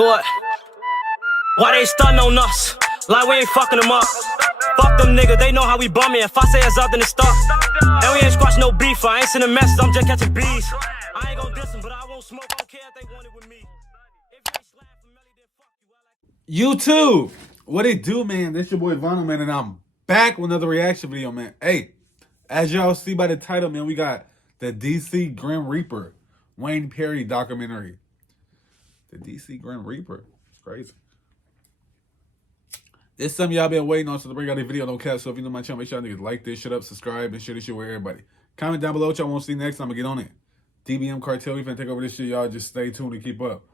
Do it. Why they stuntin' on us? Like we ain't fucking them up. Fuck them niggas, they know how we bumming. If I say it's up, then it's stuck. And we ain't squashing no beef. I ain't sending messages, I'm just catching bees. I ain't gon' diss them, but I won't smoke. I don't care if they want it with me. YouTube, what it do, man? This your boy Vonno, man, and I'm back with another reaction video, man. Hey, as y'all see by the title, man, we got the DC Grim Reaper Wayne Perry documentary. The DC Grim Reaper. It's crazy. This is something y'all been waiting on, so to bring out a video, no cap. So if you know my channel, make sure y'all niggas like this shit up, subscribe, and share this shit with everybody. Comment down below what y'all want to see next. I'm gonna get on it. DBM Cartel, we finna take over this shit. Y'all just stay tuned and keep up.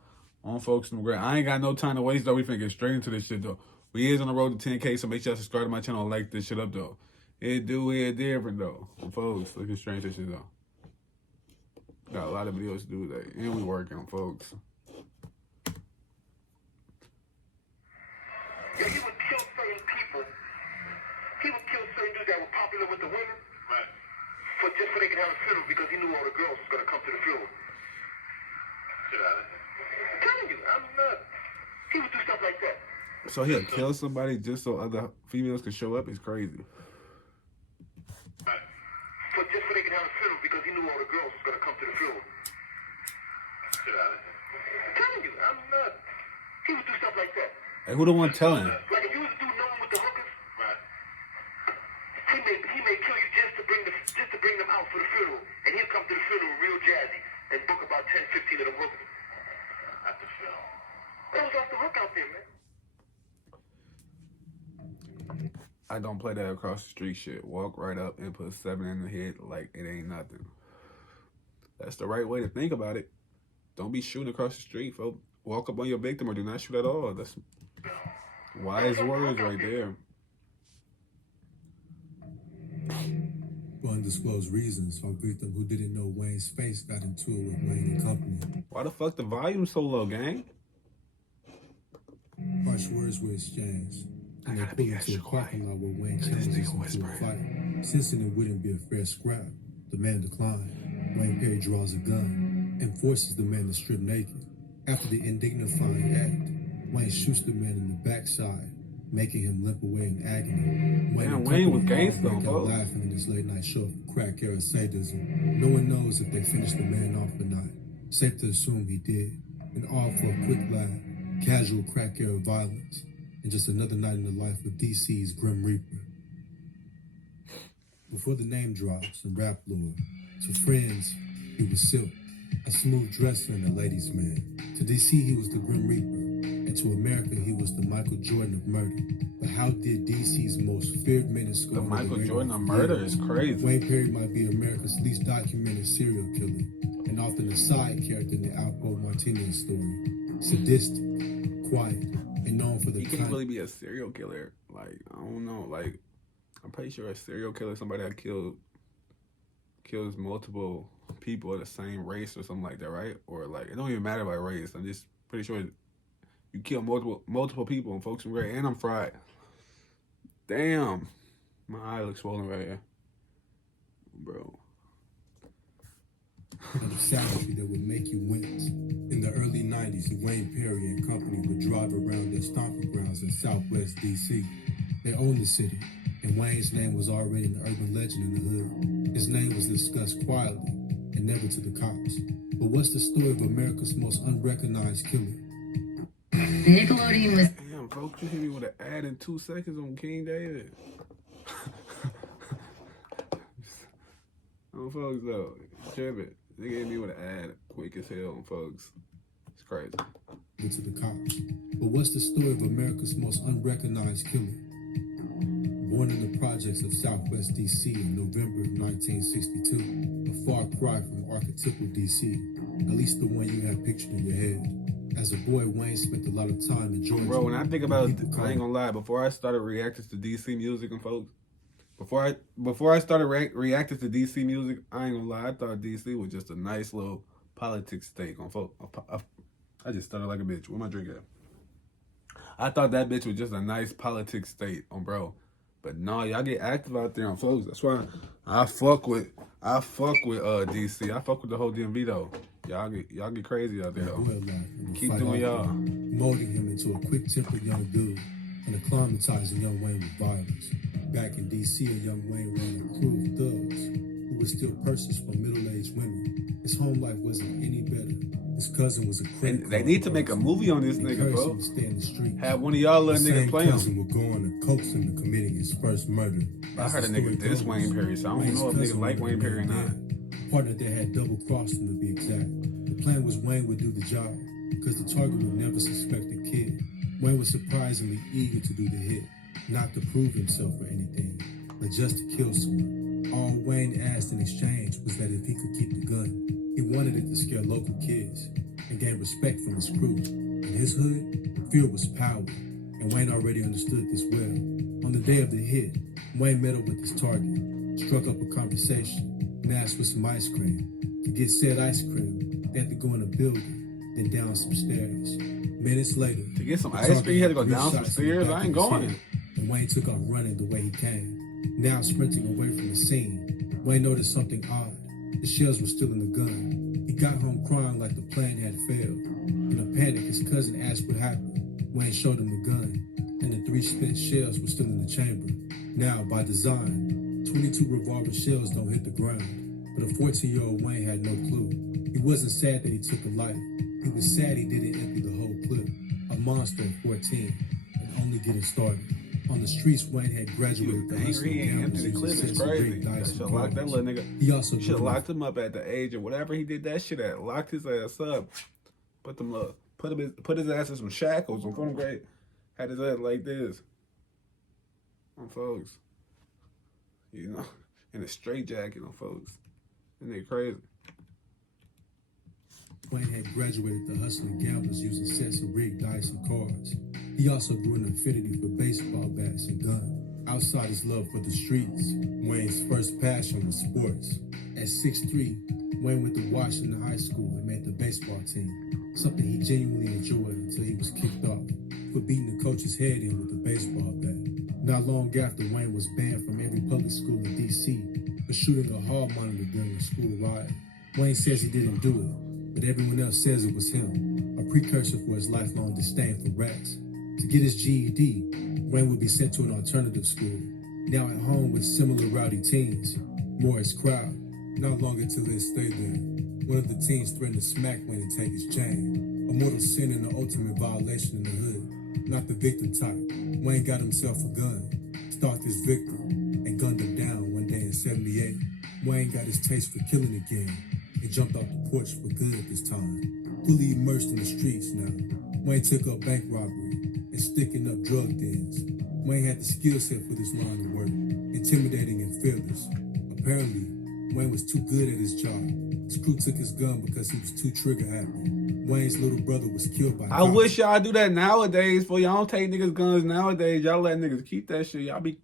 On folks, I ain't got no time to waste though. We finna get straight into this shit though. We is on the road to 10K, so make sure y'all subscribe to my channel and like this shit up though. It different though. Folks, look at straight this shit though. Got a lot of videos to do today, and we working on folks. Yeah, he would kill certain people. He would kill certain dudes that were popular with the women. Right. Just so they could have a funeral because he knew all the girls was going to come to the funeral. Get out of here. I'm telling you, he would do stuff like that. So he'll kill somebody just so other females can show up? It's crazy. Right. Just so they could have a funeral because he knew all the girls was going to come to the funeral. Get out of here. I'm telling you, he would do stuff like that. Hey, who the one telling? Like if you was to do nothing with the hookers, right? He may kill you just to bring them out for the funeral, and he'll come to the funeral real jazzy and book about 10, 15 of them hookers at the funeral. That was off the hook out there, man. I don't play that across the street shit. Walk right up and put 7 in the head like it ain't nothing. That's the right way to think about it. Don't be shooting across the street, folks. Walk up on your victim or do not shoot at all. That's wise words right there. For undisclosed reasons, our victim who didn't know Wayne's face got into it with Wayne and company. Why the fuck the volume so low, gang? Harsh words were exchanged, and they pulled into a parking lot where Wayne challenged him to a fight. Sensing it wouldn't be a fair scrap, the man declined. Wayne Perry draws a gun and forces the man to strip naked. After the indignifying act, Wayne shoots the man in the backside, making him limp away in agony. Wayne was gangster, folks. Laughing in this late night show of crack era sadism. No one knows if they finished the man off or not. Safe to assume he did. And all for a quick laugh, casual crack era violence, and just another night in the life of DC's Grim Reaper. Before the name drops and rap lore, to friends, he was Silk, a smooth dresser and a ladies' man. To DC, he was the Grim Reaper, and to America, he was the Michael Jordan of murder. But how did DC's most feared man The Michael Jordan of murder is crazy. Wayne Perry might be America's least documented serial killer, and often a side character in the Alpo Martinez story. Sadistic, quiet, and known for the He can't really be a serial killer. Like, I don't know. Like, I'm pretty sure a serial killer is somebody that kills multiple people of the same race or something like that, right? Or like, it don't even matter about race. I'm just pretty sure you kill multiple people and folks from great. And I'm fried. Damn, my eye looks swollen right here, bro. And the savagery that would make you wince. In the early 90s, Wayne Perry and company would drive around their stomping grounds in Southwest DC. They owned the city, and Wayne's name was already an urban legend in the hood. His name was discussed quietly and never to the cops. But what's the story of America's most unrecognized killer? Nickelodeon was... Damn, folks, you hit me with an ad in 2 seconds on King David. On folks, though. Trippin'. They gave me with an ad quick as hell on folks. It's crazy. To the cops. But what's the story of America's most unrecognized killer? Born in the projects of Southwest DC in November of 1962, a far cry from archetypal DC, at least the one you have pictured in your head. As a boy, Wayne spent a lot of time in Georgia. Bro, when I think about it, I ain't gonna lie, before I started reacting to DC music and folks, before I started reacting to DC music, I ain't gonna lie, I thought DC was just a nice little politics state on folks. I just started like a bitch. Where my drink at? I thought that bitch was just a nice politics state on bro. But no, y'all get active out there on folks. That's why I fuck with DC. I fuck with the whole DMV though. Y'all get crazy out there though. Keep doing y'all. molding him into a quick-tempered young dude and acclimatizing young Wayne with violence. Back in D.C., a young Wayne ran a crew of thugs who would steal purses from middle-aged women. His home life wasn't any better. His cousin was a credit And they need to make a movie on this nigga, bro. To stay in the street. Have one of y'all little niggas play him. Cousin would go on to coax him to committing his first murder. I heard a nigga diss Wayne Perry, so I don't know if niggas like Wayne Perry or not. Partner that had double-crossed him, to be exact. The plan was Wayne would do the job because the target would never suspect the kid. Wayne was surprisingly eager to do the hit, not to prove himself or anything, but just to kill someone. All Wayne asked in exchange was that if he could keep the gun, he wanted it to scare local kids and gain respect from his crew. In his hood, fear was power, and Wayne already understood this well. On the day of the hit, Wayne met up with his target, struck up a conversation, and asked for some ice cream. To get said ice cream, they had to go in a building, then down some stairs. Minutes later, to get some ice cream, you had to go down some stairs? I ain't going. And Wayne took off running the way he came. Now sprinting away from the scene, Wayne noticed something odd. The shells were still in the gun. He got home crying like the plan had failed. In a panic, his cousin asked what happened. Wayne showed him the gun, and the 3 spent shells were still in the chamber. Now, by design, 22 revolver shells don't hit the ground. But a 14-year-old Wayne had no clue. He wasn't sad that he took a life. He was sad he didn't empty the whole clip. A monster at 14, and only getting started. On the streets, Wayne had graduated the hustle. He ain't empty the clip. It's crazy. Should lock that little nigga. He also should have locked him up at the age of whatever he did that shit at. Locked his ass up. Put them up. Put his ass in some shackles. On phone grade. Had his ass like this. On folks. You know, in a straight jacket on folks. And they crazy. Wayne had graduated the hustling gamblers using sets of rigged dice and cards. He also grew an affinity for baseball bats and guns. Outside his love for the streets, Wayne's first passion was sports. At 6'3", Wayne went to Washington High School and made the baseball team, something he genuinely enjoyed until he was kicked off for beating the coach's head in with a baseball bat. Not long after, Wayne was banned from every public school in D.C. for shooting a hall monitor during a school riot. Wayne says he didn't do it, but everyone else says it was him, a precursor for his lifelong disdain for rats. To get his GED, Wayne would be sent to an alternative school. Now at home with similar rowdy teens, more his crowd. Not long until they stayed there, one of the teens threatened to smack Wayne and take his chain. A mortal sin and the ultimate violation in the hood. Not the victim type. Wayne got himself a gun, stalked his victim, and gunned him down one day in 78. Wayne got his taste for killing again and jumped off the porch for good this time. Fully immersed in the streets now, Wayne took up bank robbery and sticking up drug dens. Wayne had the skill set for this line of work, intimidating and fearless. Apparently, Wayne was too good at his job. His crew took his gun because he was too trigger happy. Wayne's little brother was killed by I wish y'all do that nowadays, for y'all don't take niggas' guns nowadays. Y'all let niggas keep that shit. Y'all be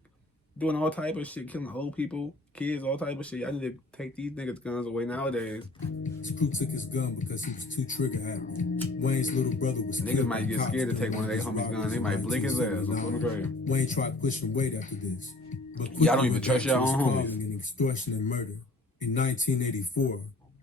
doing all type of shit, killing old people, kids, all type of shit. Y'all need to take these niggas' guns away nowadays. His crew took his gun because he was too trigger happy. Wayne's little brother was niggas might get scared to take one of their homies' guns. They might blink his ass. Wayne tried pushing weight after this, but y'all don't even trust your own homies. And extortion and murder. In 1984,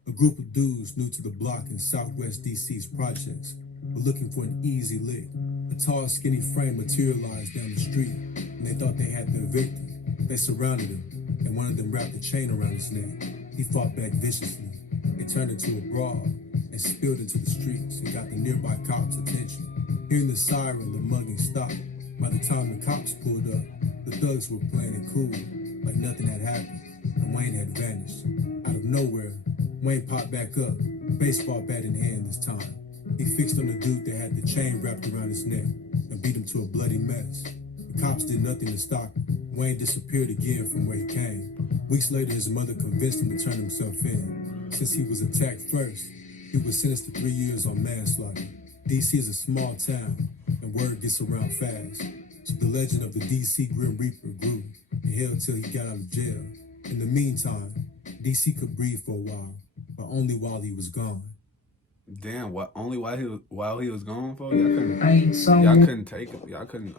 a group of dudes new to the block in Southwest DC's projects were looking for an easy lick. A tall, skinny frame materialized down the street, and they thought they had their victim. They surrounded him, and one of them wrapped a chain around his neck. He fought back viciously. It turned into a brawl and spilled into the streets and got the nearby cops' attention. Hearing the siren, the mugging stopped. By the time the cops pulled up, the thugs were playing it cool, like nothing had happened, and Wayne had vanished. Out of nowhere, Wayne popped back up, baseball bat in hand this time. He fixed on the dude that had the chain wrapped around his neck and beat him to a bloody mess. The cops did nothing to stop him. Wayne disappeared again from where he came. Weeks later, his mother convinced him to turn himself in. Since he was attacked first, he was sentenced to 3 years on manslaughter. DC is a small town, and word gets around fast. So the legend of the DC Grim Reaper grew and held till he got out of jail. In the meantime, DC could breathe for a while, but only while he was gone. Damn, what? Only while he was gone, folks? Y'all couldn't take it. Y'all couldn't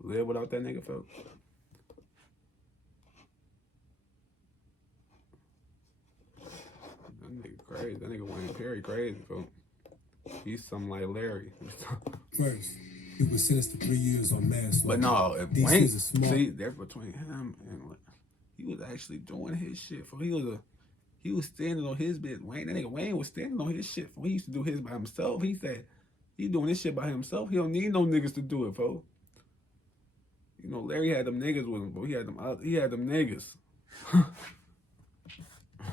live without that nigga, folks. That nigga crazy. That nigga Wayne Perry crazy, folks. He's something like Larry. First, he was sentenced to 3 years on manslaughter. But no, if DC Wayne, is a small. see, that's between him and he was actually doing his shit. He was standing on his bit. That nigga Wayne was standing on his shit. He used to do his by himself. He said he doing this shit by himself. He don't need no niggas to do it, folks. You know, Larry had them niggas with him, but he had them niggas.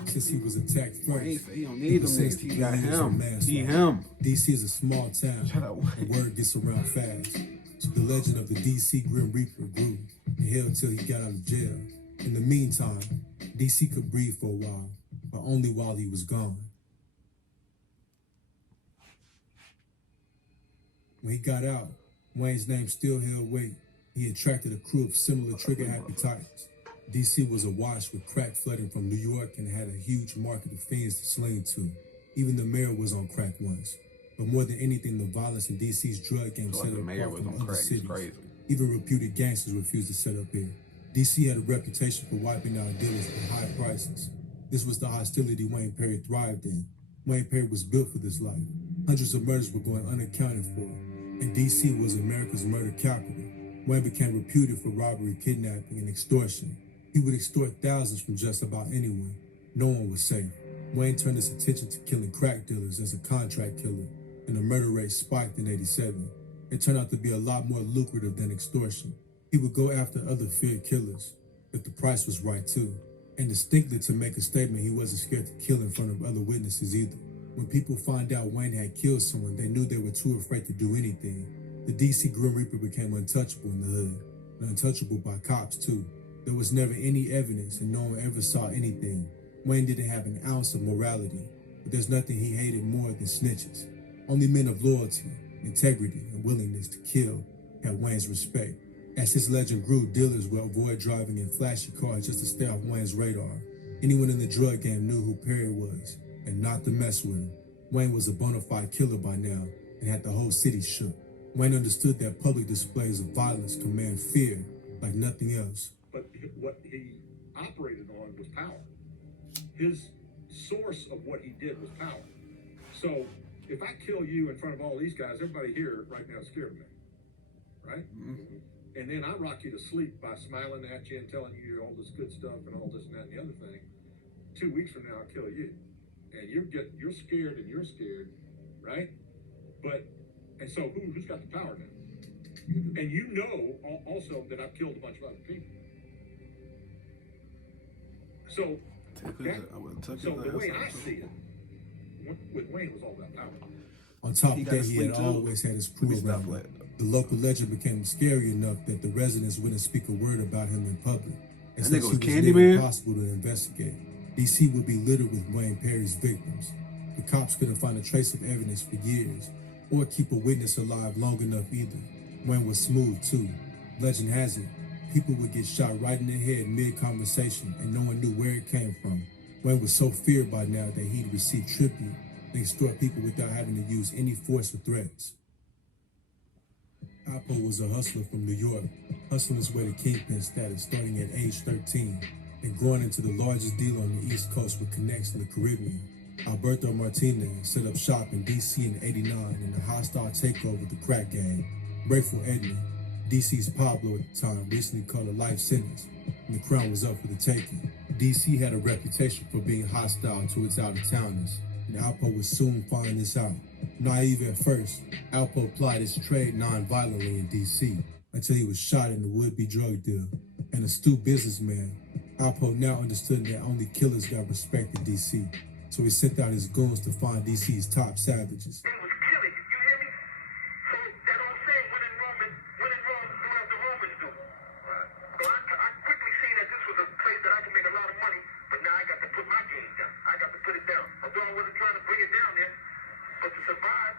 Since he was attacked first, he don't need them niggas. He got him. He him. DC is a small town. The word gets around fast. So the legend of the DC Grim Reaper grew and held till he got out of jail. In the meantime, DC could breathe for a while, but only while he was gone. When he got out, Wayne's name still held weight. He attracted a crew of similar trigger-happy types. DC was awash with crack flooding from New York and had a huge market of fiends to sling to. Even the mayor was on crack once. But more than anything, the violence in DC's drug game set up apart from other cities. Even reputed gangsters refused to set up here. DC had a reputation for wiping out dealers at high prices. This was the hostility Wayne Perry thrived in. Wayne Perry was built for this life. Hundreds of murders were going unaccounted for, and DC was America's murder capital. Wayne became reputed for robbery, kidnapping, and extortion. He would extort thousands from just about anyone. No one was safe. Wayne turned his attention to killing crack dealers as a contract killer, and the murder rate spiked in '87. It turned out to be a lot more lucrative than extortion. He would go after other feared killers, if the price was right too. And distinctly to make a statement, he wasn't scared to kill in front of other witnesses either. When people found out Wayne had killed someone, they knew they were too afraid to do anything. The DC Grim Reaper became untouchable in the hood, and untouchable by cops too. There was never any evidence, and no one ever saw anything. Wayne didn't have an ounce of morality, but there's nothing he hated more than snitches. Only men of loyalty, integrity, and willingness to kill had Wayne's respect. As his legend grew, dealers would avoid driving in flashy cars just to stay off Wayne's radar. Anyone in the drug game knew who Perry was, and not to mess with him. Wayne was a bona fide killer by now, and had the whole city shook. Wayne understood that public displays of violence command fear like nothing else. But what he operated on was power. His source of what he did was power. So if I kill you in front of all these guys, everybody here right now is scared of me, right? Mm-hmm. And then I rock you to sleep by smiling at you and telling you all this good stuff and all this and that and the other thing. 2 weeks from now, I'll kill you. And you're scared and you're scared, right? And so who's got the power now? And you know also that I've killed a bunch of other people. So the way I see it, with Wayne was all about power. On top of that, he had always had his crew around him. The local legend became scary enough that the residents wouldn't speak a word about him in public. And since he was nearly impossible to investigate, DC would be littered with Wayne Perry's victims. The cops couldn't find a trace of evidence for years, or keep a witness alive long enough either. Wayne was smooth too. Legend has it, people would get shot right in the head mid-conversation and no one knew where it came from. Wayne was so feared by now that he'd receive tribute and extort people without having to use any force or threats. Alpo was a hustler from New York, hustling his way to kingpin status starting at age 13 and growing into the largest dealer on the East Coast with connects in the Caribbean. Alpo Martinez set up shop in DC in '89 in a hostile takeover of the crack gang. Grateful Edmond, DC's Pablo at the time, recently caught a life sentence, and the crown was up for the taking. DC had a reputation for being hostile to its out-of-towners, and Alpo would soon find this out. Naive at first, Alpo plied his trade non-violently in DC until he was shot in the would-be drug deal. An astute businessman, Alpo now understood that only killers got respect in DC, so he sent out his goons to find DC's top savages. It was killing, you hear me? So that old saying, when in Rome, do as the Romans do. So I quickly seen that this was a place that I can make a lot of money, but now I got to put my game down. I got to put it down. Although I wasn't trying to bring it down there, but to survive,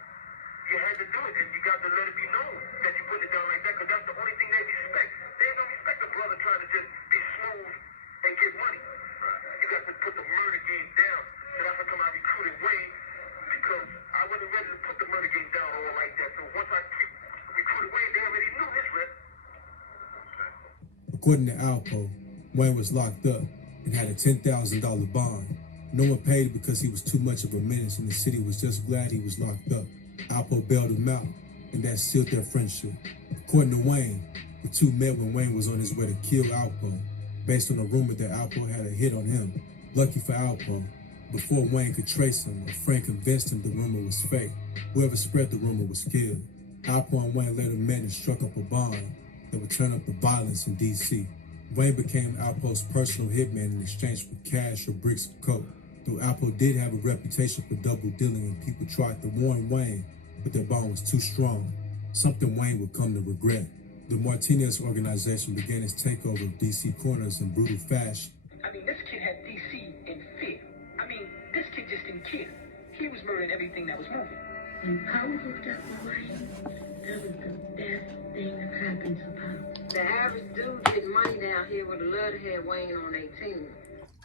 you had to do it, and you got to let it be known that you put it down like that, because that's the only thing they respect. They ain't gonna respect a brother trying to just be smooth and get money. You got to put the murder game down. So that's how come I recruited Wayne, because I wasn't ready to put the murder game down all like that. So once I recruited Wayne, they already knew his rep. According to Alpo, Wayne was locked up and had a $10,000 bond. No one paid because he was too much of a menace, and the city was just glad he was locked up. Alpo bailed him out, and that sealed their friendship. According to Wayne, the two met when Wayne was on his way to kill Alpo, based on a rumor that Alpo had a hit on him. Lucky for Alpo, before Wayne could trace him, a friend convinced him the rumor was fake. Whoever spread the rumor was killed. Alpo and Wayne later met and struck up a bond that would turn up the violence in D.C. Wayne became Alpo's personal hitman in exchange for cash or bricks of coke. Though Alpo did have a reputation for double dealing and people tried to warn Wayne, but their bond was too strong, something Wayne would come to regret. The Martinez organization began its takeover of D.C. corners in brutal fashion. I mean, this kid had D.C. in fear. I mean, this kid just didn't care. He was murdering everything that was moving. When Power hooked up with Wayne, that was the best thing that happened to Power. The average dude getting money down here would have loved to have Wayne on their team.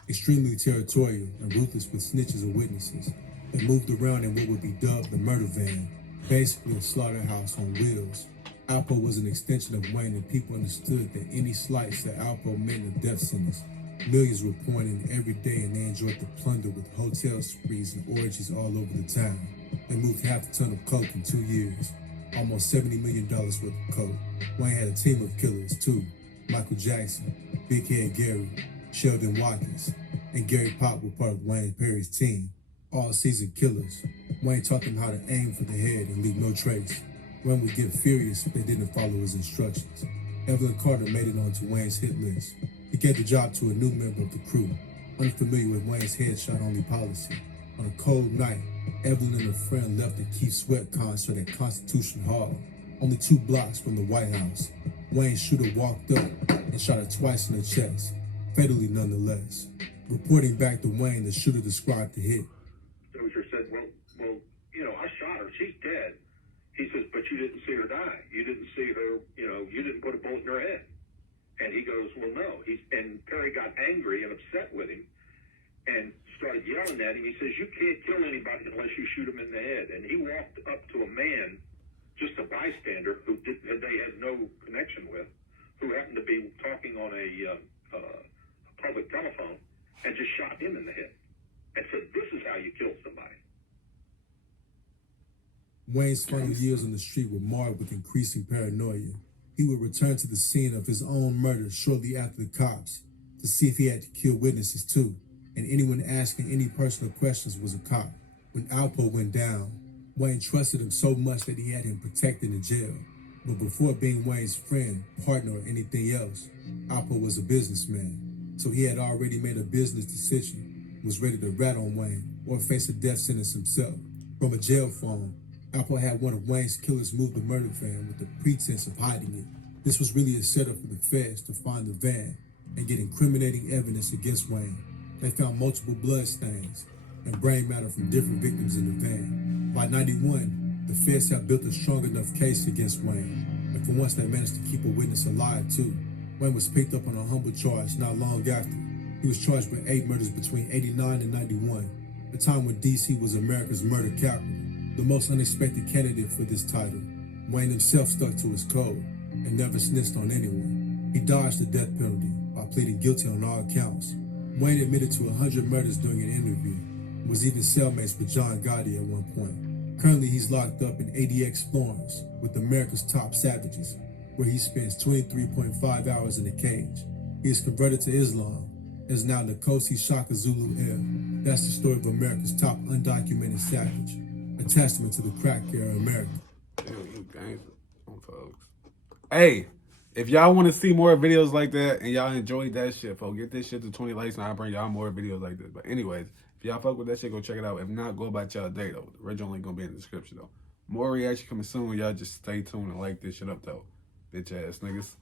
Extremely territorial and ruthless with snitches and witnesses, they moved around in what would be dubbed the murder van, basically a slaughterhouse on wheels. Alpo was an extension of Wayne, and people understood that any slights that Alpo meant a death sentence. Millions were pouring in every day, and they enjoyed the plunder with hotel sprees and orgies all over the town. They moved half a ton of coke in 2 years, almost $70 million worth of coke. Wayne had a team of killers too: Michael Jackson, Big Head Gary, Sheldon Watkins, and Gary Pop were part of Wayne Perry's team. All seasoned killers. Wayne taught them how to aim for the head and leave no trace. Wayne would get furious if they didn't follow his instructions. Evelyn Carter made it onto Wayne's hit list. He gave the job to a new member of the crew, unfamiliar with Wayne's headshot-only policy. On a cold night, Evelyn and a friend left the Keith Sweat concert at Constitution Hall, only 2 blocks from the White House. Wayne's shooter walked up and shot her twice in the chest, fatally nonetheless. Reporting back to Wayne, the shooter described the hit. Dozier said, well, you know, I shot her. She's dead. He says, but you didn't see her die. You didn't see her, you know, you didn't put a bullet in her head. And he goes, well, no. And Perry got angry and upset with him and started yelling at him. He says, you can't kill anybody unless you shoot him in the head. And he walked up to a man, just a bystander, who they had no connection with, who happened to be talking on a public telephone, and just shot him in the head and said, this is how you kill somebody. Wayne's final years on the street were marred with increasing paranoia. He would return to the scene of his own murder shortly after the cops to see if he had to kill witnesses too, and anyone asking any personal questions was a cop. When Alpo went down, Wayne trusted him so much that he had him protected in jail. But before being Wayne's friend, partner, or anything else, Alpo was a businessman. So he had already made a business decision, was ready to rat on Wayne or face a death sentence himself. From a jail phone, Alpo had one of Wayne's killers move the murder van with the pretense of hiding it. This was really a setup for the feds to find the van and get incriminating evidence against Wayne. They found multiple blood stains and brain matter from different victims in the van. By 91, the feds had built a strong enough case against Wayne, and for once they managed to keep a witness alive too. Wayne was picked up on a humble charge not long after. He was charged with 8 murders between 89 and 91, a time when D.C. was America's murder capital. The most unexpected candidate for this title, Wayne himself stuck to his code and never snitched on anyone. He dodged the death penalty by pleading guilty on all counts. Wayne admitted to 100 murders during an interview and was even cellmates with John Gotti at one point. Currently, he's locked up in ADX Florence with America's top savages, where he spends 23.5 hours in a cage. He is converted to Islam and is now Nkosi Shaka Zulu M. That's the story of America's top undocumented savage, a testament to the crack era of America. You gangster, folks. Hey, if y'all want to see more videos like that and y'all enjoyed that shit, folks, get this shit to 20 likes and I'll bring y'all more videos like this. But anyways, if y'all fuck with that shit, go check it out. If not, go about y'all day though. The original link gonna be in the description though. More reaction coming soon. Y'all just stay tuned and like this shit up though. Bitch ass niggas.